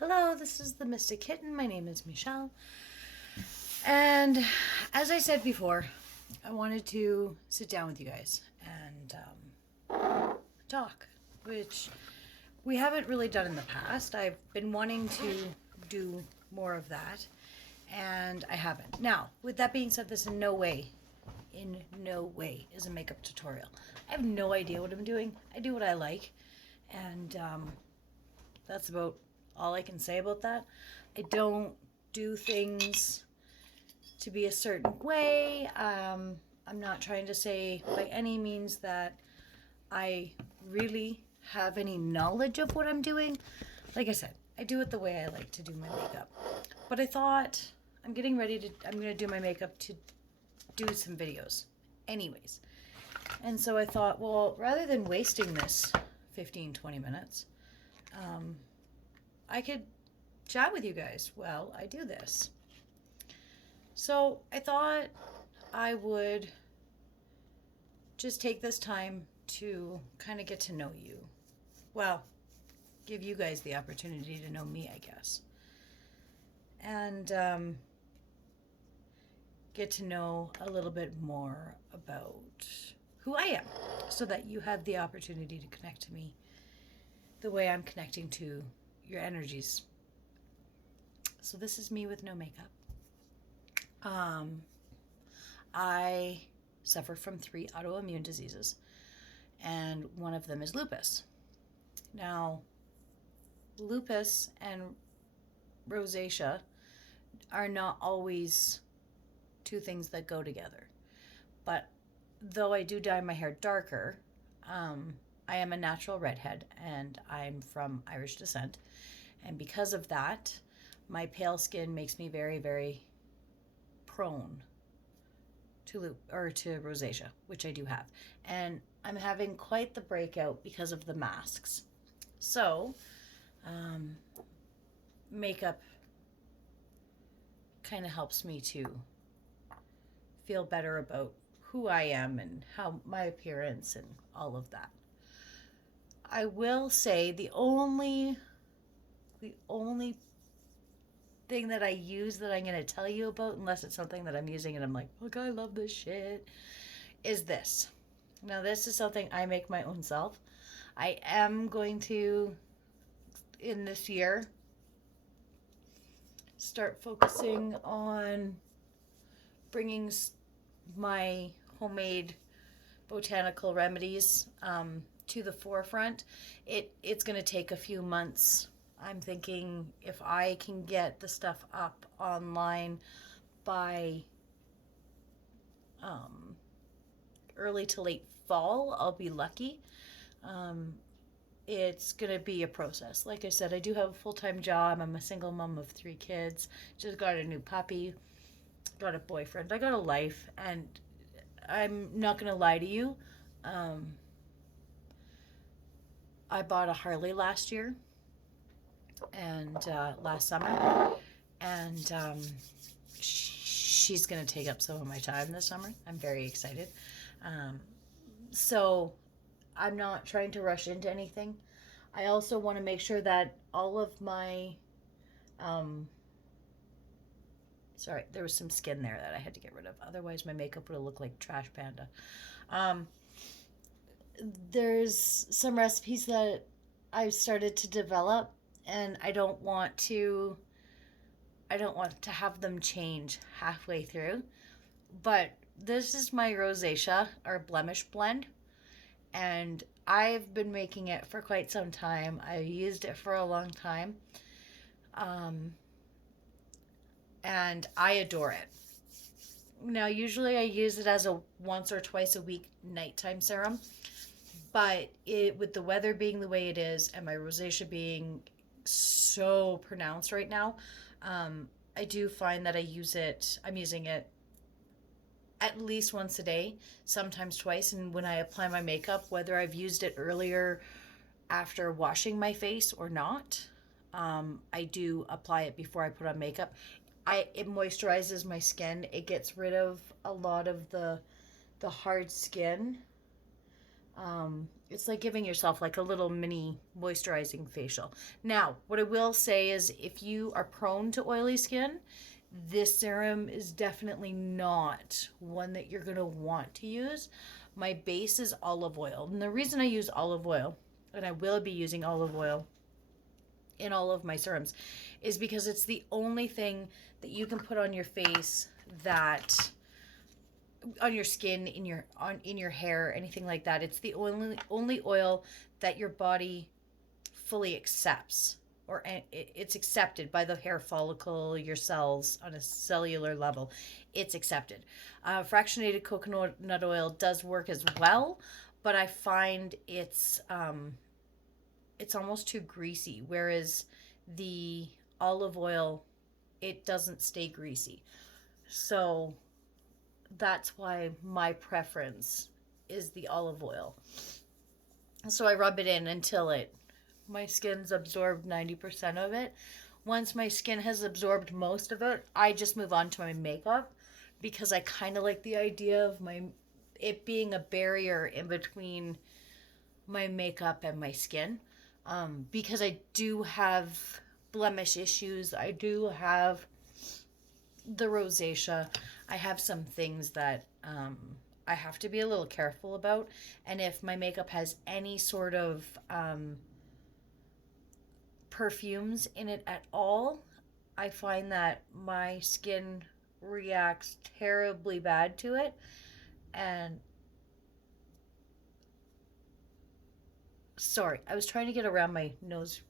Hello, this is the Mystic Kitten. My name is Michelle. And as I said before, I wanted to sit down with you guys and talk, which we haven't really done in the past. I've been wanting to do more of that, and I haven't. Now, with that being said, this in no way is a makeup tutorial. I have no idea what I'm doing. I do what I like, and that's about all I can say about that. I don't do things to be a certain way. I'm not trying to say by any means that I really have any knowledge of what I'm doing. Like I said, I do it the way I like to do my makeup. But I thought I'm going to do my makeup to do some videos anyways. And so I thought, well, rather than wasting this 15-20 minutes, I could chat with you guys while I do this. So I thought I would just take this time to kind of get to know you. Well, give you guys the opportunity to know me, I guess. And get to know a little bit more about who I am so that you have the opportunity to connect to me the way I'm connecting to your energies. So this is me with no makeup. I suffer from 3 autoimmune diseases, and one of them is lupus. Now, lupus and rosacea are not always two things that go together. But though I do dye my hair darker, I am a natural redhead, and I'm from Irish descent. And because of that, my pale skin makes me very, very prone to rosacea, which I do have. And I'm having quite the breakout because of the masks. So, makeup kind of helps me to feel better about who I am and how my appearance and all of that. I will say the only thing that I use that I'm going to tell you about, unless it's something that I'm using and I'm like, look, I love this shit, is this. Now, this is something I make my own self. I am going to, in this year, start focusing on bringing my homemade botanical remedies to the forefront. It's going to take a few months. I'm thinking if I can get the stuff up online by early to late fall, I'll be lucky. It's going to be a process. Like I said, I do have a full-time job. I'm a single mom of 3 kids. Just got a new puppy. Got a boyfriend. I got a life. And I'm not going to lie to you. I bought a Harley last year. And last summer. And she's going to take up some of my time this summer. I'm very excited. So I'm not trying to rush into anything. I also want to make sure that all of my sorry, there was some skin there that I had to get rid of. Otherwise, my makeup would have looked like Trash Panda. There's some recipes that I've started to develop, and I don't want to have them change halfway through. But this is my rosacea or blemish blend, and I've been making it for quite some time. I've used it for a long time. And I adore it. Now, usually I use it as a once or twice a week nighttime serum, but with the weather being the way it is and my rosacea being so pronounced right now, I do find that I'm using it at least once a day, sometimes twice. And when I apply my makeup, whether I've used it earlier after washing my face or not, I do apply it before I put on makeup. It moisturizes my skin. It gets rid of a lot of the hard skin. it's like giving yourself like a little mini moisturizing facial. Now, what I will say is if you are prone to oily skin, this serum is definitely not one that you're going to want to use. My base is olive oil. And the reason I use olive oil, and I will be using olive oil in all of my serums, is because it's the only thing that you can put on your face that on your skin, in your hair, anything like that. It's the only oil that your body fully accepts, or it's accepted by the hair follicle, your cells on a cellular level. It's accepted. Fractionated coconut oil does work as well, but I find it's almost too greasy, whereas the olive oil, it doesn't stay greasy. So that's why my preference is the olive oil. So I rub it in until my skin's absorbed 90% of it. Once my skin has absorbed most of it, I just move on to my makeup, because I kind of like the idea of it being a barrier in between my makeup and my skin. Because I do have blemish issues. I do have the rosacea. I have some things that I have to be a little careful about. And if my makeup has any sort of perfumes in it at all, I find that my skin reacts terribly bad to it. And sorry, I was trying to get around my nose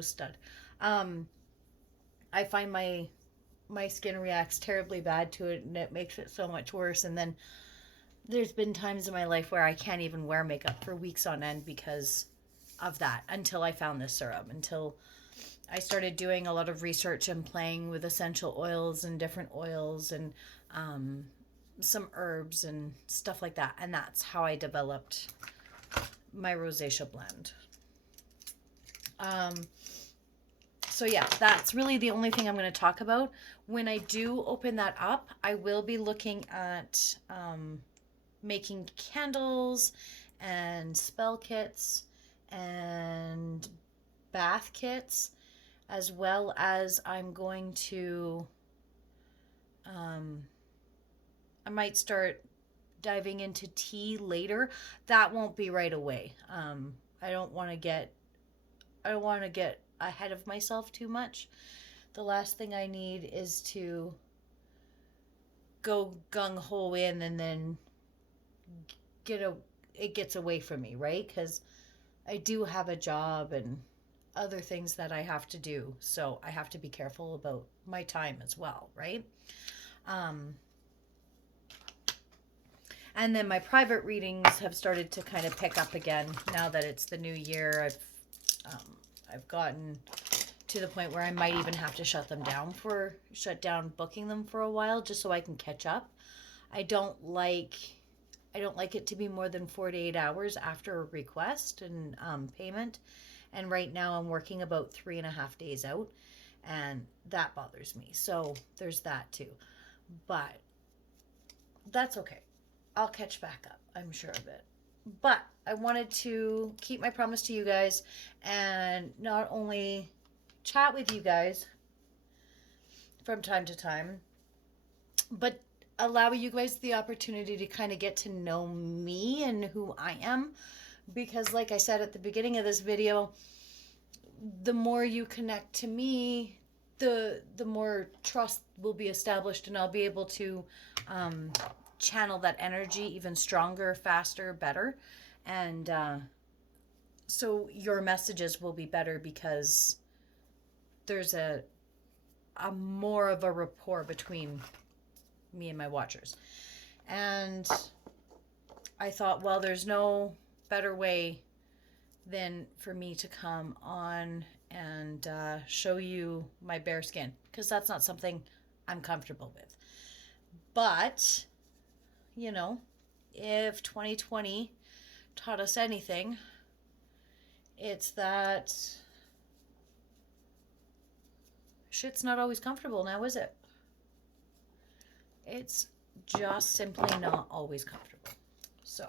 stud. I find my skin reacts terribly bad to it, and it makes it so much worse. And then there's been times in my life where I can't even wear makeup for weeks on end because of that, until I found this serum, until I started doing a lot of research and playing with essential oils and different oils and some herbs and stuff like that. And that's how I developed my rosacea blend. So yeah, that's really the only thing I'm going to talk about. When I do open that up, I will be looking at making candles and spell kits and bath kits, as well as I'm going to I might start diving into tea later. That won't be right away. I don't want to get ahead of myself too much. The last thing I need is to go gung ho in and then it gets away from me, right? Because I do have a job and other things that I have to do, so I have to be careful about my time as well, right? And then my private readings have started to kind of pick up again now that it's the new year. I've gotten to the point where I might even have to shut down booking them for a while, just so I can catch up. I don't like it to be more than 48 hours after a request and payment. And right now I'm working about 3.5 days out, and that bothers me. So there's that too. But that's okay. I'll catch back up, I'm sure of it. But I wanted to keep my promise to you guys and not only chat with you guys from time to time, but allow you guys the opportunity to kind of get to know me and who I am. Because like I said at the beginning of this video, the more you connect to me, the more trust will be established, and I'll be able to channel that energy even stronger, faster, better. And so your messages will be better because there's a more of a rapport between me and my watchers. And I thought, well, there's no better way than for me to come on and show you my bare skin, because that's not something I'm comfortable with. But, you know, if 2020 taught us anything, it's that shit's not always comfortable now, is it? It's just simply not always comfortable. So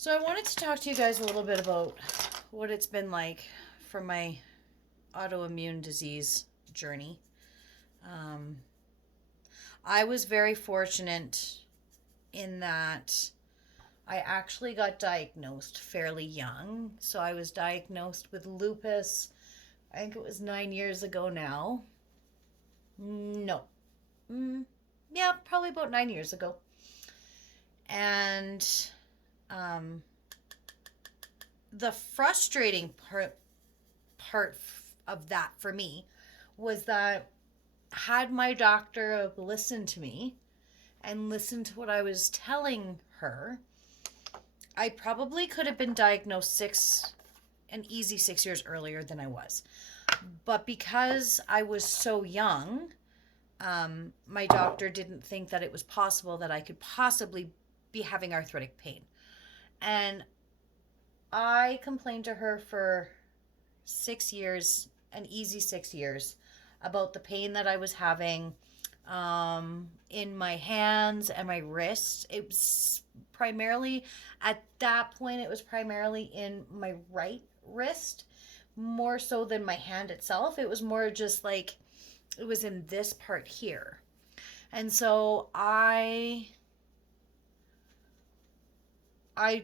So I wanted to talk to you guys a little bit about what it's been like for my autoimmune disease journey. Um, I was very fortunate in that I actually got diagnosed fairly young. So I was diagnosed with lupus, I think it was 9 years ago now. No. Mm, yeah, probably about 9 years ago. And um, the frustrating part of that for me was that had my doctor listened to me and listened to what I was telling her, I probably could have been diagnosed an easy 6 years earlier than I was. But because I was so young, my doctor didn't think that it was possible that I could possibly be having arthritic pain. And I complained to her for 6 years, an easy 6 years, about the pain that I was having in my hands and my wrists. It was primarily, at that point, it was primarily in my right wrist, more so than my hand itself. It was more just like, it was in this part here. And so I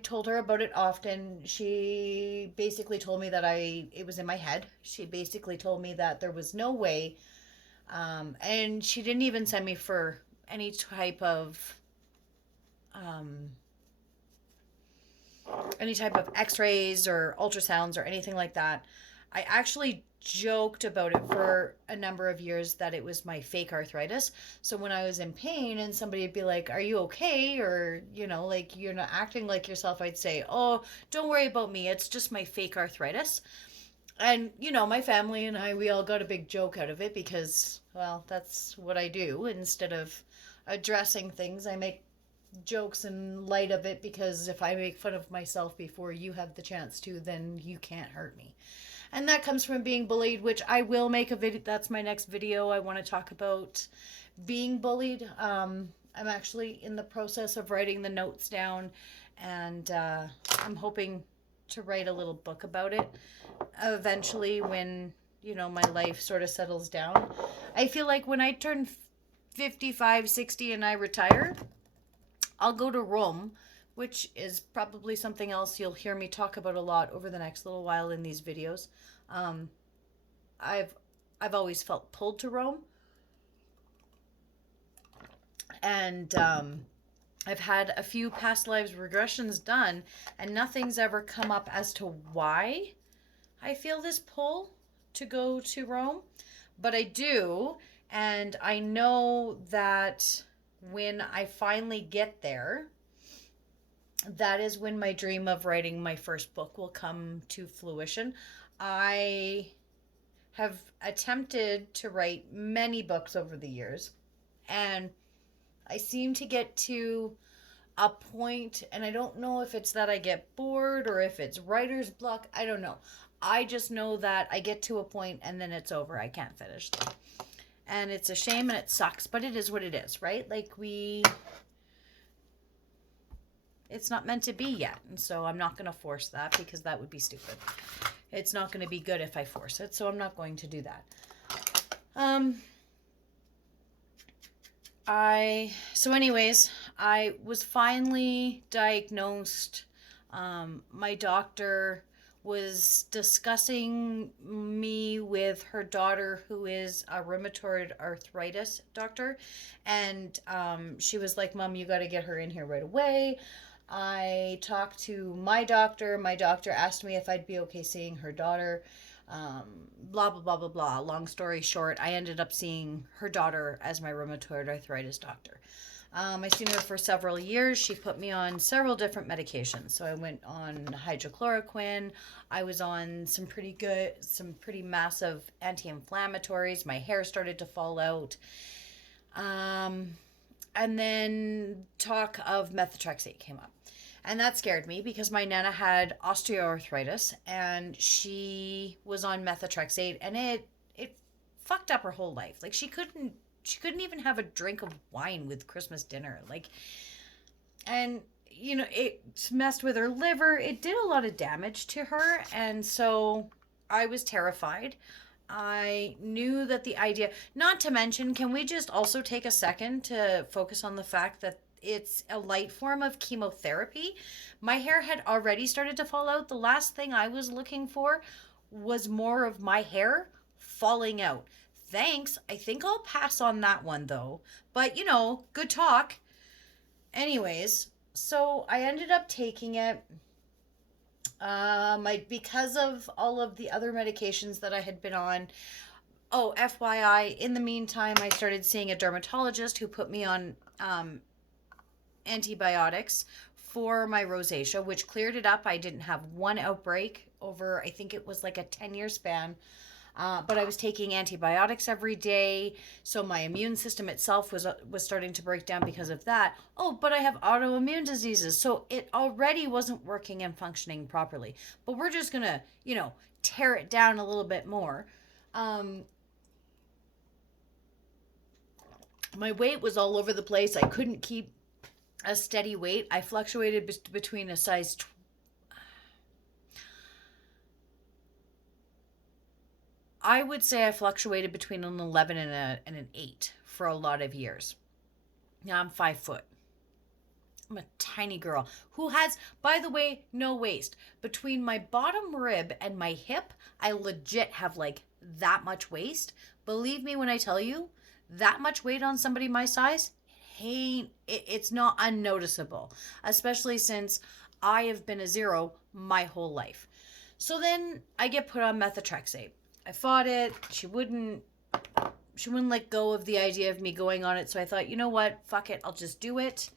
told her about it often. She basically told me that it was in my head. She basically told me that there was no way. And she didn't even send me for any type of um, x-rays or ultrasounds or anything like that. I actually joked about it for a number of years that it was my fake arthritis. So when I was in pain and somebody would be like, "Are you okay?" Or, like, "You're not acting like yourself," I'd say, "Oh, don't worry about me. It's just my fake arthritis." And, my family and we all got a big joke out of it because, well, that's what I do. Instead of addressing things, I make jokes in light of it, because if I make fun of myself before you have the chance to, then you can't hurt me. And that comes from being bullied, which I will make a video. That's my next video. I want to talk about being bullied. I'm actually in the process of writing the notes down, and I'm hoping to write a little book about it eventually when, my life sort of settles down. I feel like when I turn 55, 60 and I retire, I'll go to Rome, which is probably something else you'll hear me talk about a lot over the next little while in these videos. Um, I've I've always felt pulled to Rome, and I've had a few past lives regressions done, and nothing's ever come up as to why I feel this pull to go to Rome, but I do, and I know that when I finally get there, that is when my dream of writing my first book will come to fruition. I have attempted to write many books over the years, and I seem to get to a point, and I don't know if it's that I get bored or if it's writer's block. I don't know. I just know that I get to a point and then it's over. I can't finish them. And it's a shame and it sucks, but it is what it is, right? Like, it's not meant to be yet. And so I'm not going to force that, because that would be stupid. It's not going to be good if I force it. So I'm not going to do that. So anyways, I was finally diagnosed. My doctor was discussing me with her daughter, who is a rheumatoid arthritis doctor. And she was like, "Mom, you got to get her in here right away." I talked to my doctor. My doctor asked me if I'd be okay seeing her daughter. Blah, blah, blah, blah, blah. Long story short, I ended up seeing her daughter as my rheumatoid arthritis doctor. I seen her for several years. She put me on several different medications. So I went on hydrochloroquine. I was on some pretty massive anti-inflammatories. My hair started to fall out. And then talk of methotrexate came up. And that scared me, because my Nana had osteoarthritis and she was on methotrexate, and it fucked up her whole life. Like, she couldn't even have a drink of wine with Christmas dinner. Like, and it messed with her liver. It did a lot of damage to her. And so I was terrified. I knew that the idea, not to mention, can we just also take a second to focus on the fact that it's a light form of chemotherapy? My hair had already started to fall out. The last thing I was looking for was more of my hair falling out. Thanks. I think I'll pass on that one though. But, good talk. Anyways, so I ended up taking it. Because of all of the other medications that I had been on. Oh, FYI, in the meantime, I started seeing a dermatologist who put me on antibiotics for my rosacea, which cleared it up. I didn't have one outbreak over, I think it was like a 10-year span. But I was taking antibiotics every day, so my immune system itself was starting to break down because of that. Oh, but I have autoimmune diseases, so it already wasn't working and functioning properly. But we're just gonna, tear it down a little bit more. My weight was all over the place. I couldn't keep a steady weight. I fluctuated between a size I would say I fluctuated between an 11 and an 8 for a lot of years. Now I'm 5 foot. I'm a tiny girl who has, by the way, no waist. Between my bottom rib and my hip, I legit have like that much waist. Believe me when I tell you, that much weight on somebody my size, it's not unnoticeable, especially since I have been a zero my whole life. So then I get put on methotrexate. I fought it. She wouldn't let go of the idea of me going on it. So I thought, you know what? Fuck it. I'll just do it.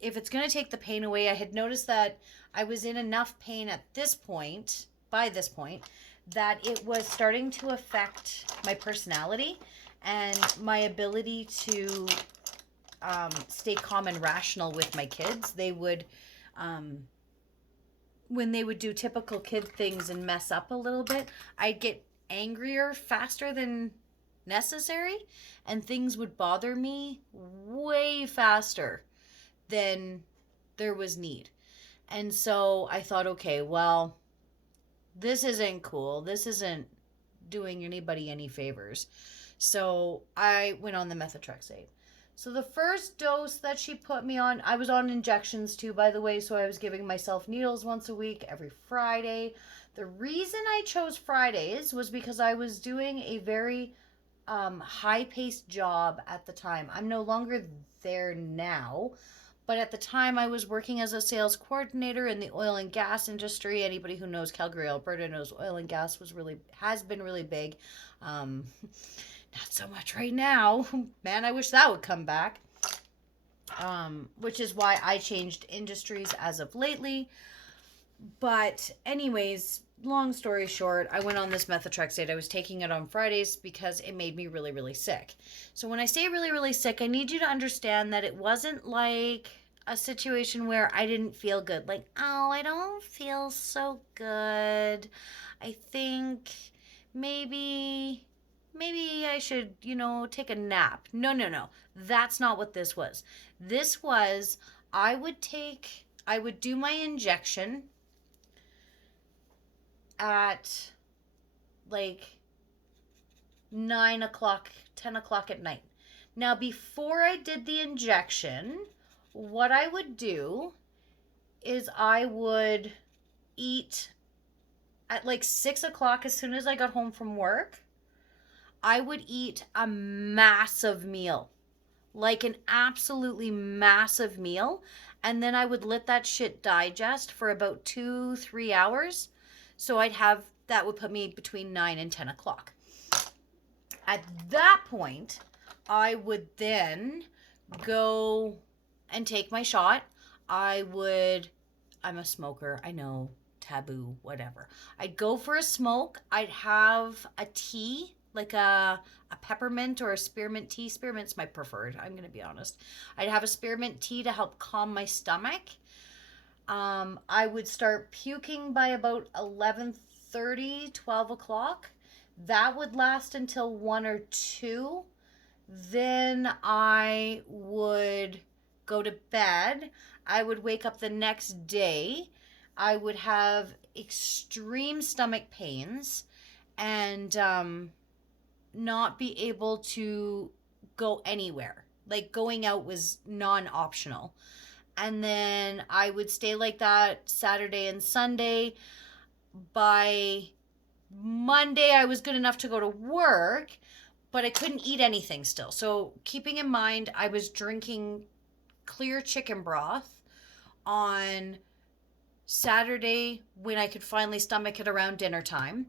If it's going to take the pain away, I had noticed that I was in enough pain by this point, that it was starting to affect my personality and my ability to stay calm and rational with my kids. They would, when they would do typical kid things and mess up a little bit, I'd get angrier faster than necessary, and things would bother me way faster than there was need. And so I thought, okay, well, this isn't cool. This isn't doing anybody any favors. So I went on the methotrexate. So the first dose that she put me on, I was on injections too, by the way. So I was giving myself needles once a week, every Friday. The reason I chose Fridays was because I was doing a very high-paced job at the time. I'm no longer there now, but at the time I was working as a sales coordinator in the oil and gas industry. Anybody who knows Calgary, Alberta knows oil and gas has been really big. Not so much right now. Man, I wish that would come back. Which is why I changed industries as of lately. But anyways, long story short, I went on this methotrexate. I was taking it on Fridays because it made me really, really sick. So when I say really, really sick, I need you to understand that it wasn't like a situation where I didn't feel good. Like, oh, I don't feel so good. I think maybe I should, take a nap. No. That's not what this was. This was, I would do my injection at like 9 o'clock, 10 o'clock at night. Now, before I did the injection, what I would do is I would eat at like 6 o'clock as soon as I got home from work. I would eat a massive meal, like an absolutely massive meal. And then I would let that shit digest for about 2-3 hours. So that would put me between 9 and 10 o'clock. At that point, I would then go and take my shot. I'm a smoker, I know, taboo, whatever. I'd go for a smoke. I'd have a tea, like a peppermint or a spearmint tea. Spearmint's my preferred, I'm going to be honest. I'd have a spearmint tea to help calm my stomach. I would start puking by about 11:30, 12 o'clock. That would last until 1 or 2. Then I would go to bed. I would wake up the next day. I would have extreme stomach pains and not be able to go anywhere. Like going out was non-optional. And then I would stay like that Saturday and Sunday. By Monday, I was good enough to go to work, but I couldn't eat anything still. So, keeping in mind, I was drinking clear chicken broth on Saturday when I could finally stomach it around dinner time,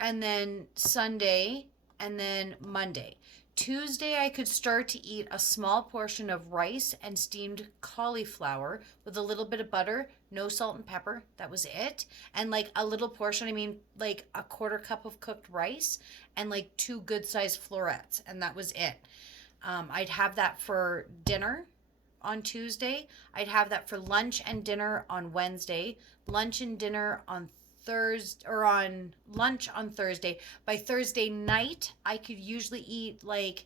and then Sunday, and then Monday. Tuesday, I could start to eat a small portion of rice and steamed cauliflower with a little bit of butter, no salt and pepper. That was it. And like a little portion, I mean, like a quarter cup of cooked rice and like 2 good sized florets. And that was it. I'd have that for dinner on Tuesday. I'd have that for lunch and dinner on Wednesday, lunch and dinner on Thursday, or on lunch on Thursday. By Thursday night, I could usually eat like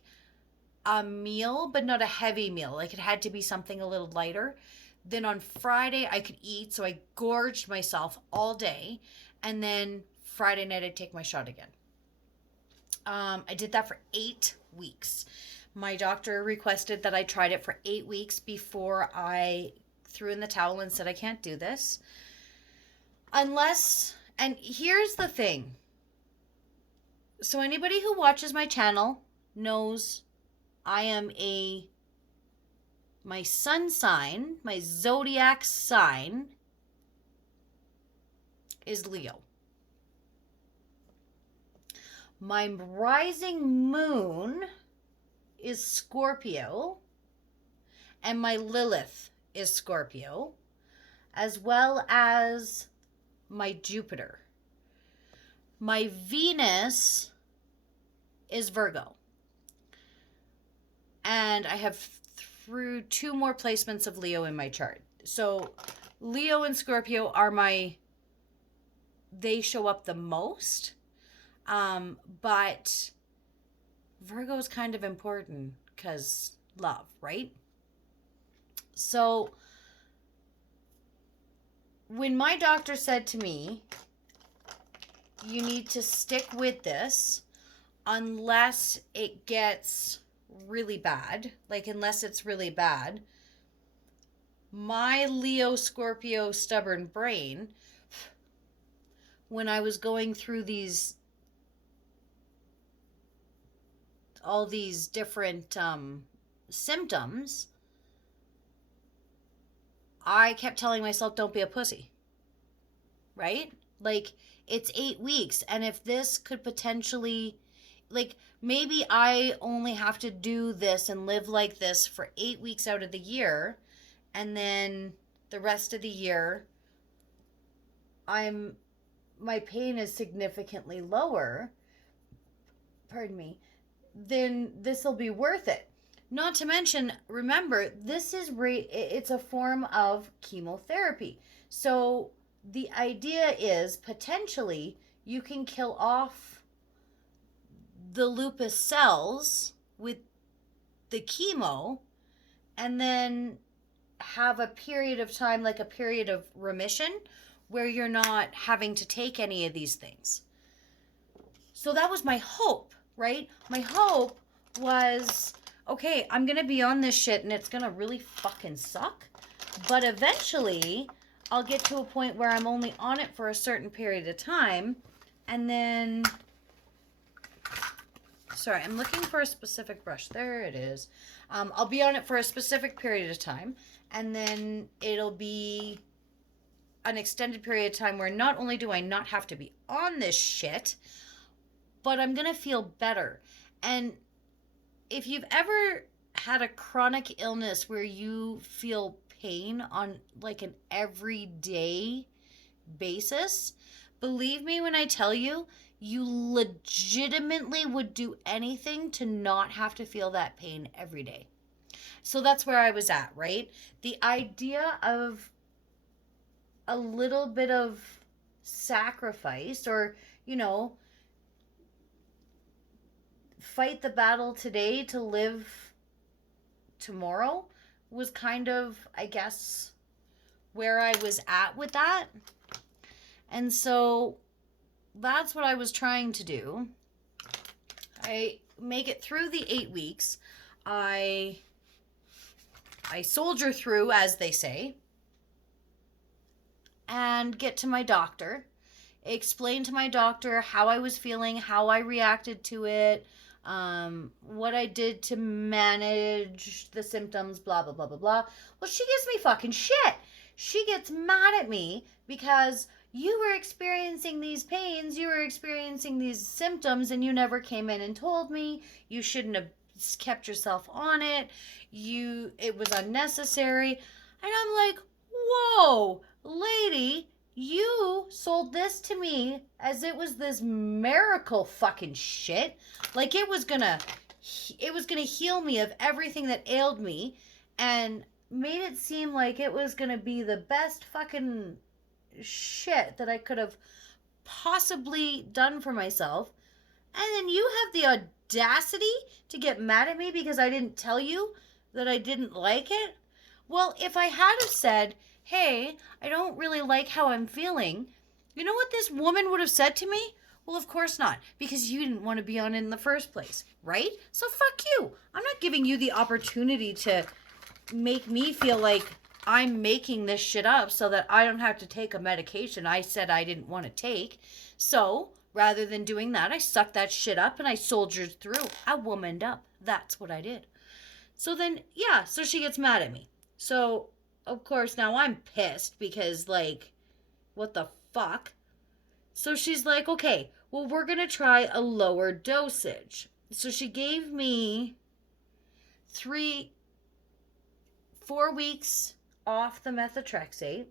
a meal, but not a heavy meal. Like it had to be something a little lighter. Then on Friday, I could eat. So I gorged myself all day. And then Friday night, I'd take my shot again. I did that for 8 weeks. My doctor requested that I tried it for 8 weeks before I threw in the towel and said, I can't do this. Unless, and here's the thing. So anybody who watches my channel knows I am my sun sign, my zodiac sign is Leo. My rising moon is Scorpio, and my Lilith is Scorpio, as well as my Jupiter. My Venus is Virgo. And I have through 2 more placements of Leo in my chart. So Leo and Scorpio are they show up the most. But Virgo is kind of important because love, right? So when my doctor said to me, you need to stick with this unless it gets really bad, like unless it's really bad, my Leo Scorpio stubborn brain, when I was going through all these different symptoms, I kept telling myself, don't be a pussy, right? Like, it's 8 weeks. And if this could potentially, like, maybe I only have to do this and live like this for 8 weeks out of the year. And then the rest of the year, my pain is significantly lower. Pardon me. Then this will be worth it. Not to mention, remember, it's a form of chemotherapy. So the idea is potentially you can kill off the lupus cells with the chemo and then have a period of time, like a period of remission, where you're not having to take any of these things. So that was my hope, right? My hope was, okay, I'm going to be on this shit and it's going to really fucking suck. But eventually, I'll get to a point where I'm only on it for a certain period of time. And then, sorry, I'm looking for a specific brush. There it is. I'll be on it for a specific period of time. And then it'll be an extended period of time where not only do I not have to be on this shit, but I'm going to feel better. And if you've ever had a chronic illness where you feel pain on like an everyday basis, believe me when I tell you, you legitimately would do anything to not have to feel that pain every day. So that's where I was at, right? The idea of a little bit of sacrifice, or, fight the battle today to live tomorrow, was kind of, I guess, where I was at with that. And so that's what I was trying to do. I make it through the 8 weeks. I soldier through, as they say, and get to my doctor. Explain to my doctor how I was feeling, how I reacted to it, what I did to manage the symptoms, blah, blah, blah, blah, blah. Well, she gives me fucking shit. She gets mad at me because you were experiencing these pains, you were experiencing these symptoms, and you never came in and told me. You shouldn't have kept yourself on it. It was unnecessary. And I'm like, whoa, lady, you sold this to me as it was this miracle fucking shit. Like it was gonna heal me of everything that ailed me, and made it seem like it was gonna be the best fucking shit that I could have possibly done for myself. And then you have the audacity to get mad at me because I didn't tell you that I didn't like it. Well, if I had have said, hey, I don't really like how I'm feeling, you know what this woman would have said to me? Well, of course not, because you didn't want to be on it in the first place, right? So fuck you. I'm not giving you the opportunity to make me feel like I'm making this shit up so that I don't have to take a medication I said I didn't want to take. So rather than doing that, I sucked that shit up and I soldiered through. I womaned up. That's what I did. So then, yeah, so she gets mad at me. So, of course, now I'm pissed because, like, what the fuck? So she's like, okay, well, we're going to try a lower dosage. So she gave me 4 weeks off the methotrexate.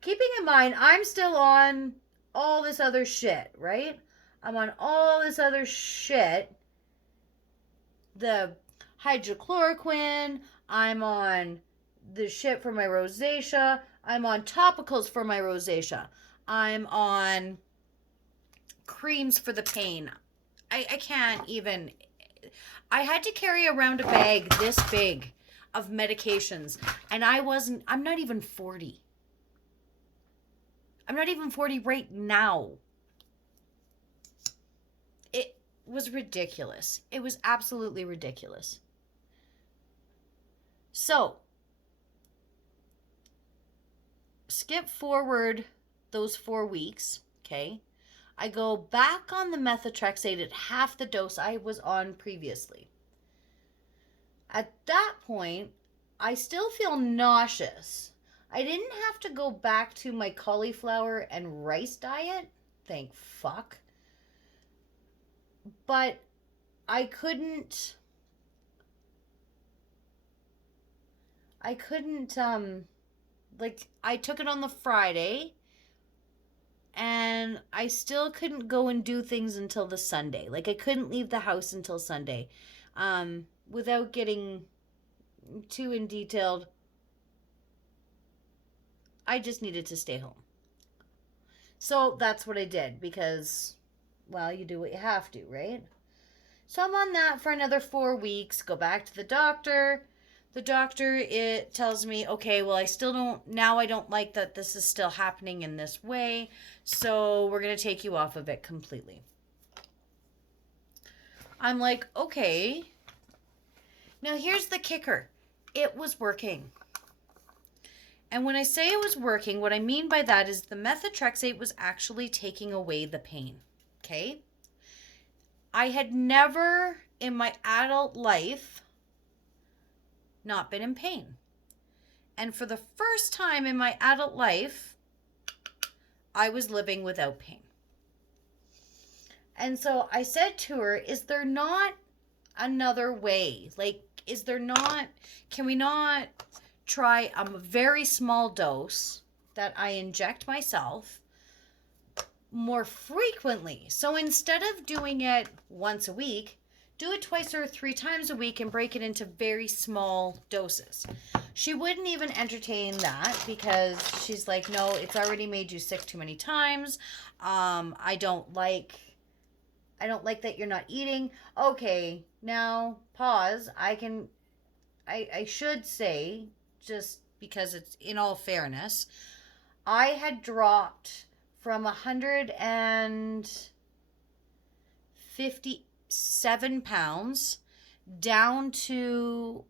Keeping in mind, I'm still on all this other shit, right? I'm on all this other shit. The hydrochloroquine, I'm on the shit for my rosacea, I'm on topicals for my rosacea, I'm on creams for the pain. I can't even. I had to carry around a bag this big of medications, and I'm not even 40. I'm not even 40 right now. It was ridiculous. It was absolutely ridiculous. So, skip forward those 4 weeks, okay? I go back on the methotrexate at half the dose I was on previously. At that point, I still feel nauseous. I didn't have to go back to my cauliflower and rice diet, thank fuck. But I couldn't, like, I took it on the Friday, and I still couldn't go and do things until the Sunday. Like, I couldn't leave the house until Sunday. Without getting too in detailed, I just needed to stay home. So that's what I did because, well, you do what you have to, right? So I'm on that for another 4 weeks, go back to the doctor. The doctor, it tells me, okay, well, I don't like that this is still happening in this way, so we're going to take you off of it completely. I'm like, okay. Now here's the kicker. It was working. And when I say it was working, what I mean by that is the methotrexate was actually taking away the pain, okay? I had never in my adult life not been in pain. And for the first time in my adult life, I was living without pain. And so I said to her, is there not another way? Like, can we not try a very small dose that I inject myself more frequently? So instead of doing it once a week, do it twice or 3 times a week and break it into very small doses. She wouldn't even entertain that because she's like, no, it's already made you sick too many times. I don't like that you're not eating. Okay, now pause. I should say, just because it's in all fairness, I had dropped from 157 pounds down to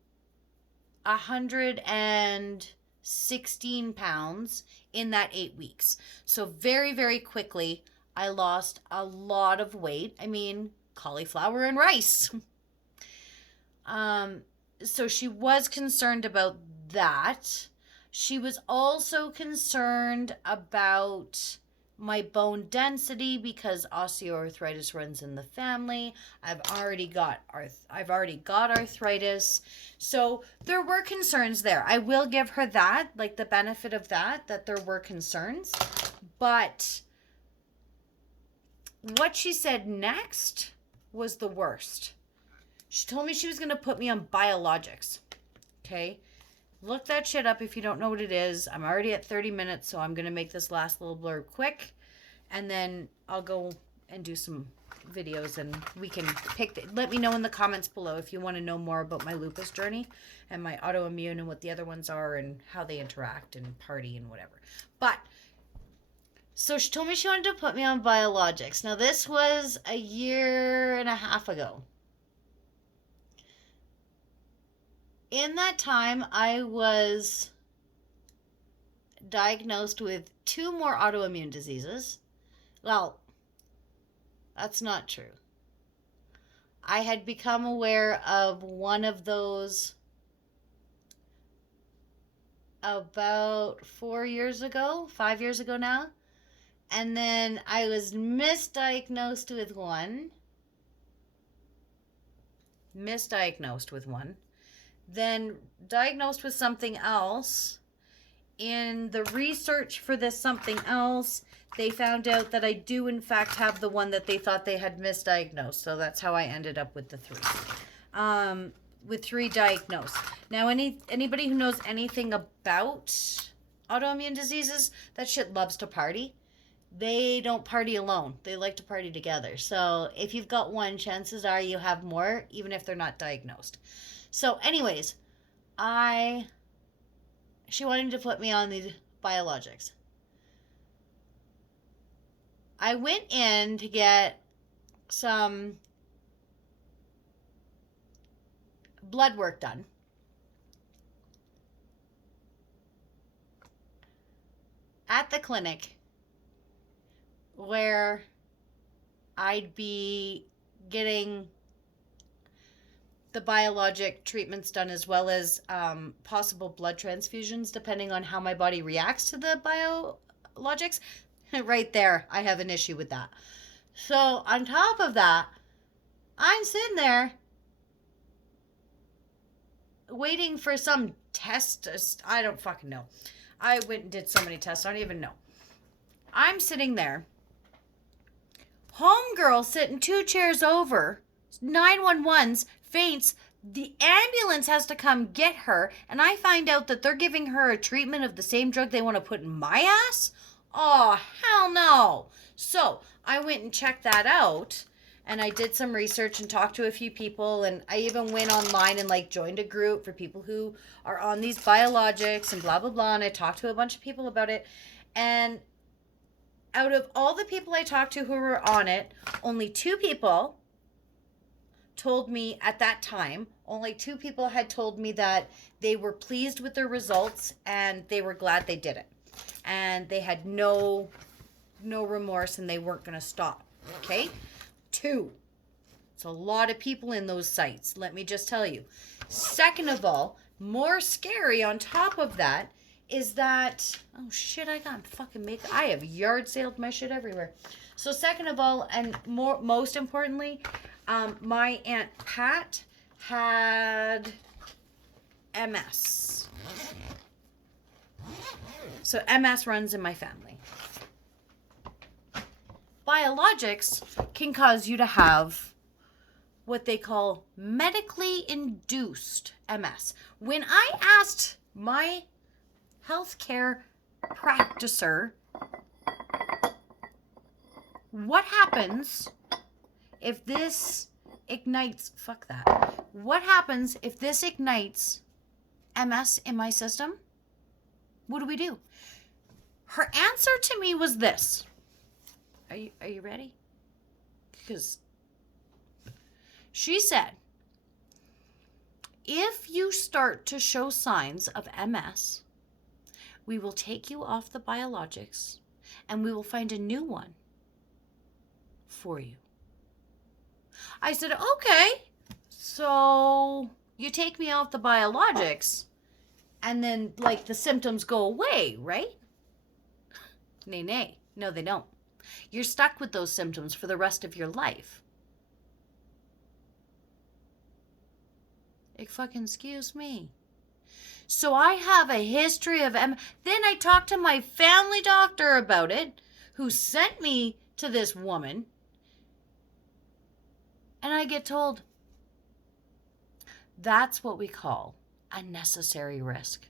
116 pounds in that 8 weeks. So very, very quickly, I lost a lot of weight. I mean, cauliflower and rice. So she was concerned about that. She was also concerned about my bone density because osteoarthritis runs in the family. I've already got arthritis. So there were concerns there. I will give her that, like the benefit of that there were concerns. But what she said next was the worst. She told me she was going to put me on biologics. Okay? Look that shit up if you don't know what it is. I'm already at 30 minutes, so I'm going to make this last little blurb quick. And then I'll go and do some videos, and we can let me know in the comments below if you want to know more about my lupus journey and my autoimmune and what the other ones are and how they interact and party and whatever. But, so she told me she wanted to put me on biologics. Now, this was a year and a half ago. In that time, I was diagnosed with 2 more autoimmune diseases. Well, that's not true. I had become aware of one of those about 4 years ago, 5 years ago now. And then I was misdiagnosed with one. Then diagnosed with something else. In the research for this something else, they found out that I do in fact have the one that they thought they had misdiagnosed. So that's how I ended up with the 3. With 3 diagnosed. Now, anybody who knows anything about autoimmune diseases, that shit loves to party. They don't party alone. They like to party together. So if you've got one, chances are you have more, even if they're not diagnosed. So anyways, she wanted to put me on these biologics. I went in to get some blood work done. At the clinic where I'd be getting the biologic treatments done, as well as possible blood transfusions depending on how my body reacts to the biologics. Right there, I have an issue with that. So on top of that, I'm sitting there waiting for some test. I don't fucking know. I went and did so many tests, I don't even know. I'm sitting there. Homegirl sitting 2 chairs over, 911's, faints. The ambulance has to come get her, and I find out that they're giving her a treatment of the same drug they want to put in my ass? Oh, hell no. So I went and checked that out, and I did some research and talked to a few people, and I even went online and like joined a group for people who are on these biologics and blah, blah, blah, and I talked to a bunch of people about it. And out of all the people I talked to who were on it, only 2 people told me at that time, only 2 people had told me that they were pleased with their results and they were glad they did it. And they had no remorse and they weren't going to stop. Okay? 2. It's a lot of people in those sites, let me just tell you. Second of all, more scary on top of that is that, oh shit, I got fucking makeup. I have yard saled my shit everywhere. So second of all, and most importantly, my Aunt Pat had MS. So MS runs in my family. Biologics can cause you to have what they call medically induced MS. When I asked my healthcare practicer, what happens if this ignites, fuck that. What happens if this ignites MS in my system. What do we do? Her answer to me was this. Are you ready? Because she said, if you start to show signs of MS, we will take you off the biologics and we will find a new one for you. I said, okay, so you take me off the biologics and then like the symptoms go away, right? Nay. No, they don't. You're stuck with those symptoms for the rest of your life. Excuse me. So I have a history of MS. Then I talked to my family doctor about it, who sent me to this woman. And I get told, that's what we call unnecessary risk.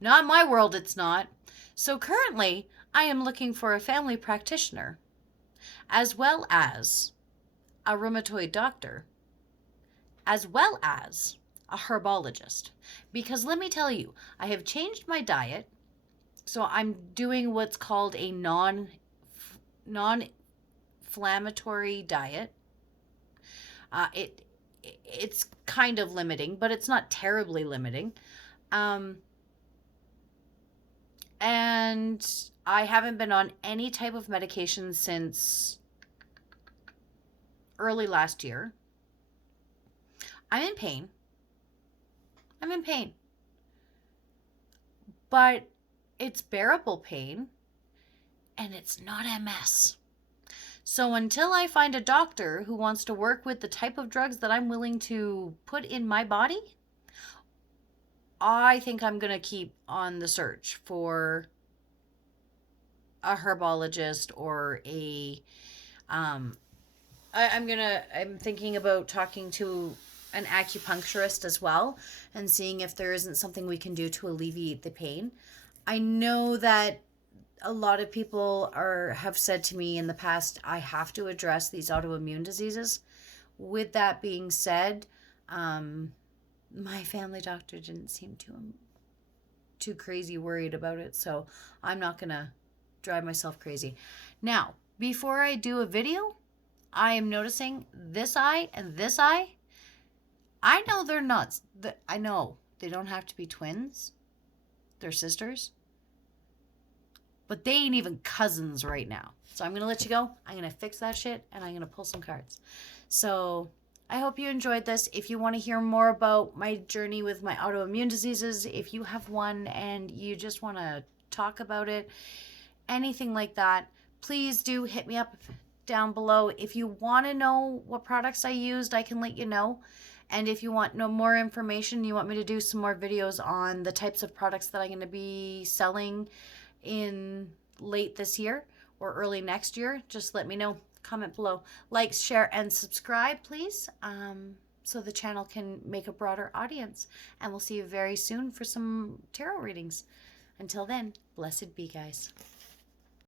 Not in my world, it's not. So currently, I am looking for a family practitioner, as well as a rheumatoid doctor, as well as a herbologist. Because let me tell you, I have changed my diet. So I'm doing what's called a non-inflammatory diet. It's kind of limiting, but it's not terribly limiting. And I haven't been on any type of medication since early last year. I'm in pain. But it's bearable pain, and it's not MS. So until I find a doctor who wants to work with the type of drugs that I'm willing to put in my body, I think I'm going to keep on the search for a herbologist or I'm thinking about talking to an acupuncturist as well and seeing if there isn't something we can do to alleviate the pain. I know that a lot of people have said to me in the past, I have to address these autoimmune diseases. With that being said, my family doctor didn't seem too crazy worried about it, so I'm not gonna drive myself crazy. Now, before I do a video, I am noticing this eye and this eye. I know they're nuts. I know they don't have to be twins. They're sisters. But they ain't even cousins right now. So I'm going to let you go. I'm going to fix that shit and I'm going to pull some cards. So I hope you enjoyed this. If you want to hear more about my journey with my autoimmune diseases, if you have one and you just want to talk about it, anything like that, please do hit me up down below. If you want to know what products I used, I can let you know. And if you want no more information, you want me to do some more videos on the types of products that I'm going to be selling in late this year or early next year, just let me know. Comment below. Like, share, and subscribe, please, so the channel can make a broader audience. And we'll see you very soon for some tarot readings. Until then, blessed be, guys.